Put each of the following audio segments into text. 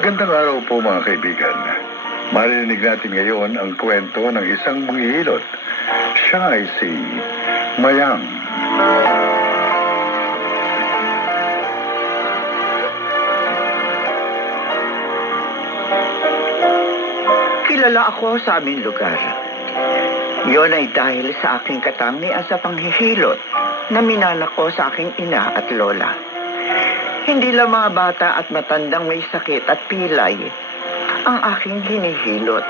Magandang araw po mga kaibigan. Marinig natin ngayon ang kwento ng isang manghihilot. Siya ay si Mayang. Kilala ako sa aming lugar. Yon ay dahil sa aking katangian sa panghihilot na minana ko sa aking ina at lola. Hindi lang mga bata at matandang may sakit at pilay ang aking hinihilot.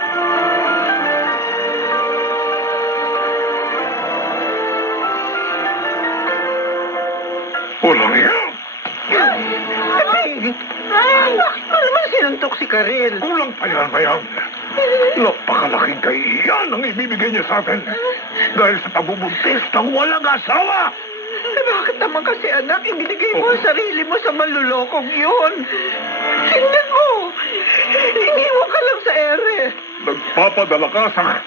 Walang yan! Ay, ano naman sinuntok si Karel? Kulang pa yan, Mayang. Napakalaking kahihiyan ang ibibigay niya sa atin. Dahil sa pagbubuntis ng walang asawa! Bakit naman kasi anak, ibinigay mo ang sarili mo sa manlulokong yun? Tingnan mo! Iniwan ka lang sa ere. Nagpapadala ka sa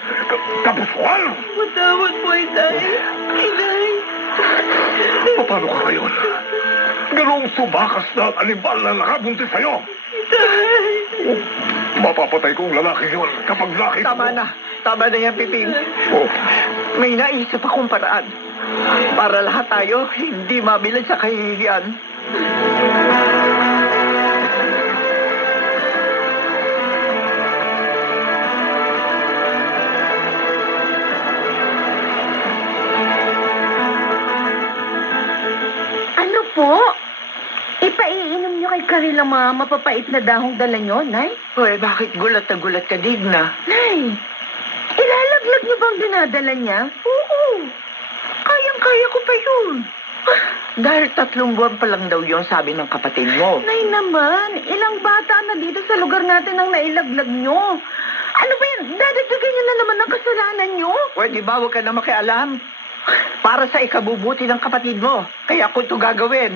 kapusuan! Matawad mo, Inay. Inay. Paano ka ngayon? Ganoong subakas na alimbal na nakabuntis sa'yo? Inay. Mapapatay kong lalaki yun kapag laki ko. Tama na. Tama na yan, Piping. Oh. May naisip akong paraan. Para lahat tayo hindi mabilad sa kahihiyan. Ano po? Ipaiinom niyo kay Karil ang mga mapapait na dahong dala niyo, Nay? Uy, bakit gulat na gulat ka, Digna? Nay, ilalaglag niyo bang dinadala niya? Oo. Kayang-kaya ko pa yun. Dahil 3 buwan pa lang daw yun, sabi ng kapatid mo. Nay naman, ilang bata na dito sa lugar natin ang nailaglag niyo. Ano ba yan? Dadagdagan niyo na naman ang kasalanan niyo? Pwede ba huwag ka na makialam? Para sa ikabubuti ng kapatid mo. Kaya ako ito gagawin.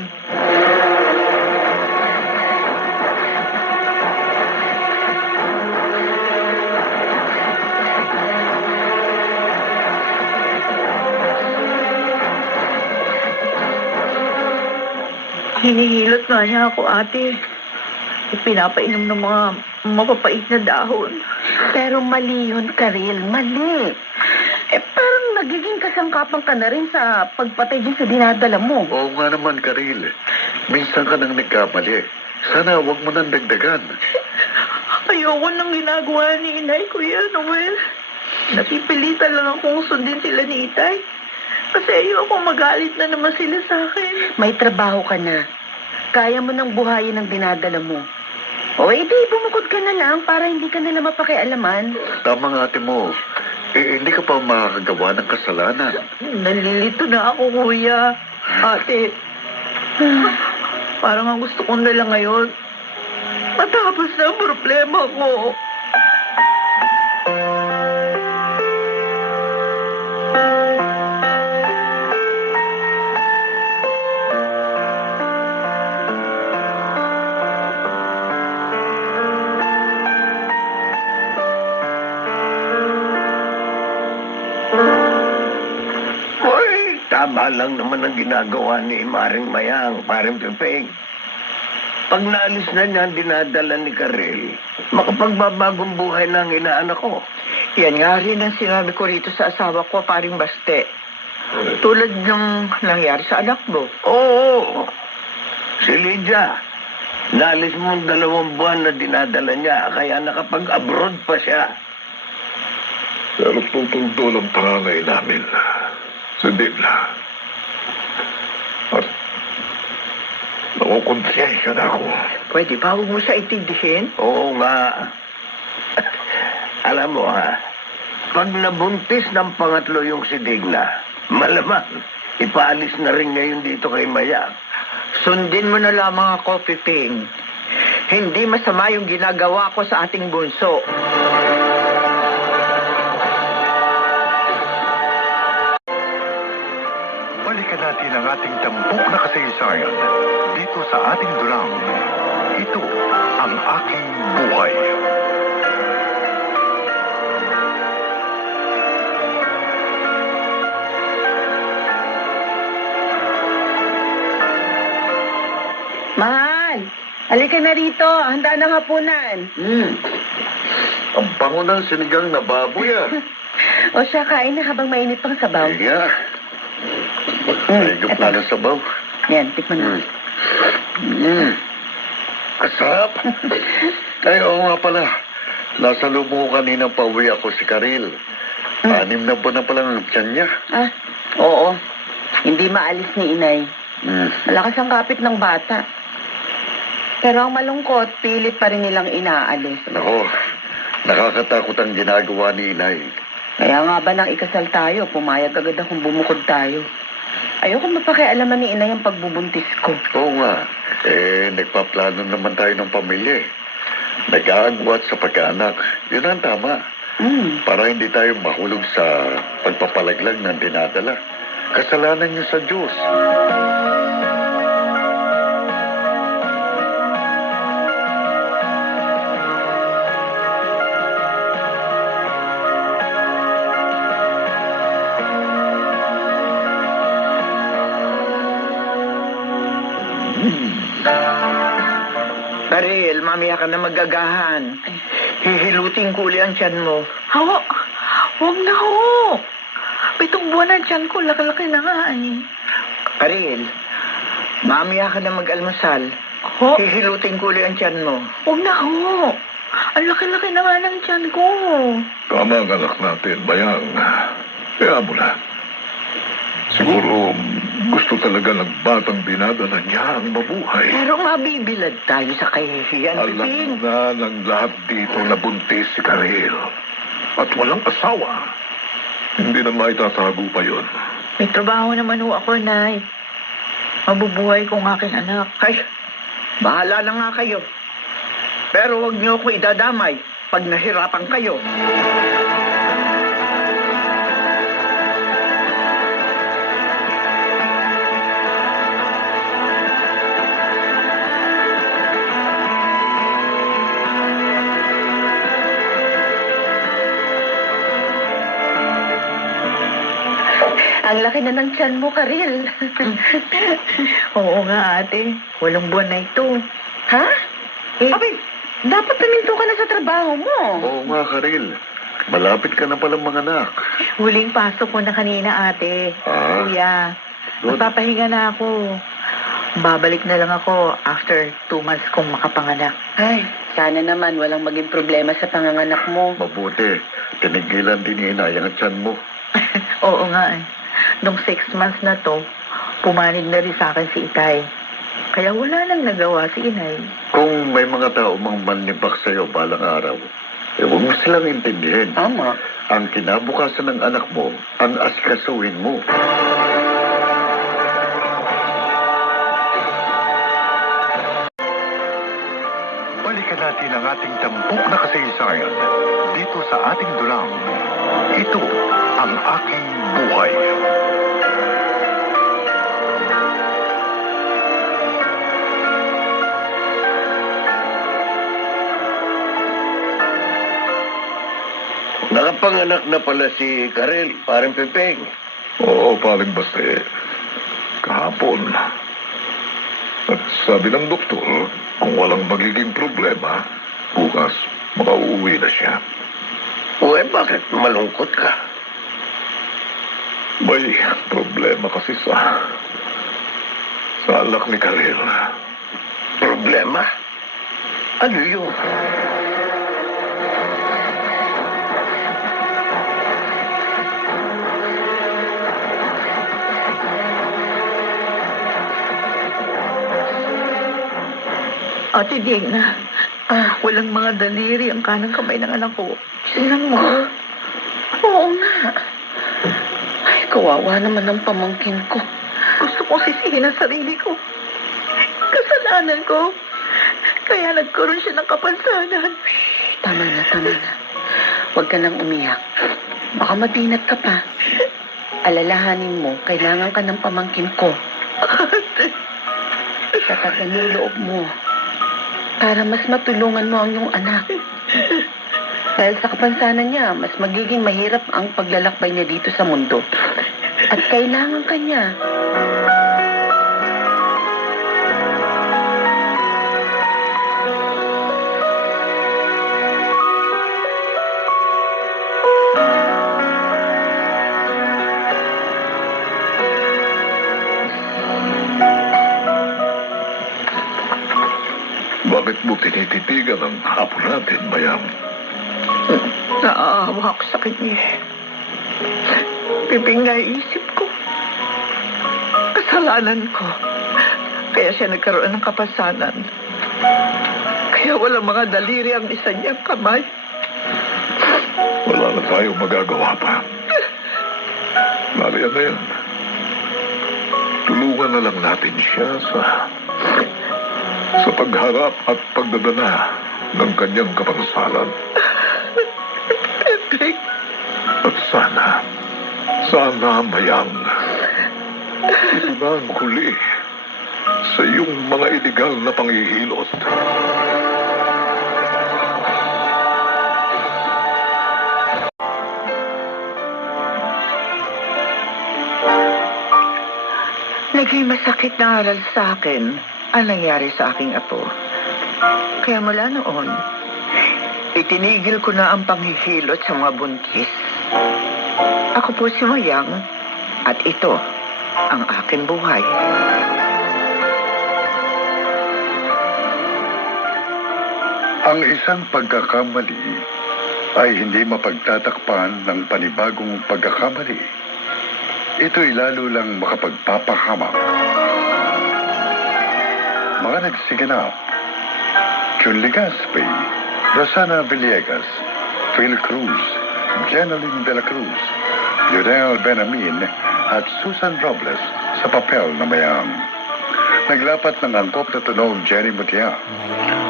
Hinihilot nga niya ako, ate. Pinapainom ng mga mapapait na dahon. Pero mali yun, Karil. Mali. Parang nagiging kasangkapan ka na rin sa pagpatay din sa dinadala mo. Oo nga naman, Karil. Minsan ka nang nagkamali. Sana huwag mo nang dagdagan. Ayoko nang ginagawa ni Inay, Kuya Noel. Napipilitan lang akong sundin sila ni Itay. Kasi ayoko magalit na naman sila sa akin. May trabaho ka na. Kaya mo nang buhayin ang dinadala mo. O edi, bumukod ka na lang para hindi ka nila mapakialaman. Tama nga, ate mo. Hindi ka pa makakagawa ng kasalanan. Nalilito na ako, Kuya. Ate, parang ang gusto ko na lang ngayon. Matapos na ang problema ko. Tama lang naman ang ginagawa ni Maring Mayang, Paring Piping. Pag naalis na niya ang dinadala ni Karel, makapagbabagong buhay na ang inaanak ko. Yan nga rin ang sinabi ko rito sa asawa ko, Paring Baste. Tulad ng nangyari sa anak mo. Oo, si Lydia. Naalis mo ang 2 buwan na dinadala niya, kaya nakapag-abroad pa siya. Pero tutuldo ang tanganay namin. Si Dibla. At nakukonsensya na ako. Pwede ba huwag mo siya itindihin? Oo nga. Alam mo ha, pag nabuntis ng pangatlo yung si Digna, malamang ipaalis na rin ngayon dito kay Maya. Sundin mo na lamang ako, Piping. Hindi masama yung ginagawa ko sa ating bunso. Balikan natin ang ating tampok na kasaysayan dito sa ating dulang. Ito ang aking buhay. Mahal, Halika na rito. Handa ng hapunan. Ang bango ng sinigang na baboy O siya, kain na habang mainit pang sabaw. Yeah. Mahigop eto. na ng sabaw. Yan, tikman mo. Kasarap. Ay, oo nga pala. Nasa lumo ko kanina pauwi ako si Karil. 6 na buwan na palang ang tiyan niya. Ah, oo. Hindi maalis ni inay. Mm. Malakas ang kapit ng bata. Pero ang malungkot, pilit pa rin nilang inaalis. Nako, nakakatakot ang ginagawa ni Inay. Kaya nga ba nang ikasal tayo, pumayag agad akong bumukod tayo. Ayoko mapakialaman ni inay ang pagbubuntis ko. Oo nga. Nagpaplano naman tayo ng pamilya eh. Nag-aagwat sa pagkaanak. Yun ang tama. Para hindi tayo mahulog sa pagpapalaglag ng dinadala. Kasalanan niyo sa Diyos. Karil, mamaya ka na magagahan. Hihilutin ko uli ang tiyan mo. Ho, huwag na ho. 7 buwan ang tiyan ko, laki-laki na nga eh. Karil, mamaya ka na mag-almusal. Ho, Hihilutin ko uli ang tiyan mo. huwag na ho. Ang laki-laki na nga ng tiyan ko. Tama ang anak natin, Bayang. Kaya mo na. Siguro gusto talaga ng batang dinadala niya ang mabuhay. Pero mabibilad tayo sa kahihiyan, Piping. Alam na ng lahat dito na buntis si Karel. At walang asawa. Hindi na maitatago pa yun. May trabaho naman ho ako, Nay. Mabubuhay kong aking anak. Ay, bahala na nga kayo. Pero huwag niyo ako idadamay pag nahirapan kayo. Ang laki na ng tiyan mo, Karil. Oo nga, ate. 8 buwan na ito. Ha? Abi, dapat naminto ka na sa trabaho mo. Oo nga, Karel. Malapit ka na palang mga anak. Huling pasok ko na kanina, ate. Ah? Kuya, Good. magpapahinga na ako. Babalik na lang ako after 2 months kong makapanganak. Ay, sana naman walang maging problema sa panganganak mo. Mabuti. Tinigilan din ni Inay ang tiyan mo. Oo nga eh. Nung 6 months na to, pumanig na rin sa akin si Itay. Kaya wala nang nagawa si Inay. Kung may mga tao mang manibak sa'yo balang araw, huwag mo silang intindihin. Tama. Ang kinabukasan ng anak mo, ang asikasuhin mo. Balikan natin ang ating tampok na kasaysayan dito sa ating dulang. Ito ang aking buhay. Nakapanganak na pala si Karel, parang Pepeng. Oo, paling basta kahapon. At sabi ng doktor, kung walang magiging problema, bukas makauwi na siya. Uy, bakit malungkot ka? May problema kasi sa anak ni Karel. Problema? Ano yun? Ate Digna, walang mga daliri ang kanang kamay ng anak ko. Tingnan mo. Oo nga. Ay, kawawa naman ang pamangkin ko. Gusto kong sisihin ang sarili ko. Kasalanan ko. Kaya nagkaroon siya ng kapansanan. Tama na, tama na. Huwag ka nang umiyak. Baka mabinat ka pa. Alalahanin mo, kailangan ka ng pamangkin ko. Tatagan yung loob mo. Para mas matulungan mo ang iyong anak. Dahil sa kapansanan niya, mas magiging mahirap ang paglalakbay niya dito sa mundo. At kailangan ka niya. Bakit mo tinititigan ang apo natin, Mayang? Naaawa ako sa kanya. Bibing naisip ko. Kasalanan ko. Kaya siya nagkaroon ng kapasanan. Kaya walang mga daliri ang isa niyang kamay. Wala na tayong magagawa pa. Nariyan na yan. Tulungan na lang natin siya sa pagharap at pagdadala ng kanyang kapansanan. Pepe. At sana, Mayang, ito na ang huli sa iyong mga iligal na panghihilot. Naging masakit na aral sa akin ang nangyari sa aking apo. Kaya mula noon, itinigil ko na ang panghihilot sa mga buntis. Ako po si Mayang at ito ang aking buhay. Ang isang pagkakamali ay hindi mapagtatakpan ng panibagong pagkakamali. Ito'y lalo lang makapagpapahamak. Mga nagsiganap: Jun Legaspi, Rosana Villegas, Phil Cruz, Jeneline de la Cruz, Lionel Benamin at Susan Robles sa papel na Mayang. Naglapat ng angkop na tunog Jenny Mutia.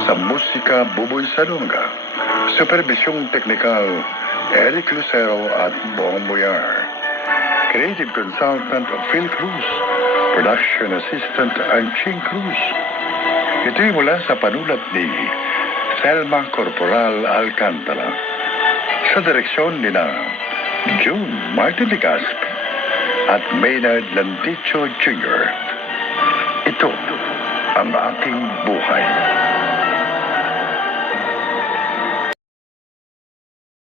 Sa musika Buboy Salonga. Supervisyong teknikal Eric Lucero at Bong Boyar. Creative Consultant Phil Cruz. Production Assistant Anching Cruz. Ito'y mula sa panulat ni Selma Corporal Alcantara. Sa direksyon ni na June Martin Legaspi at Maynard Landicho Jr. Ito ang aking buhay.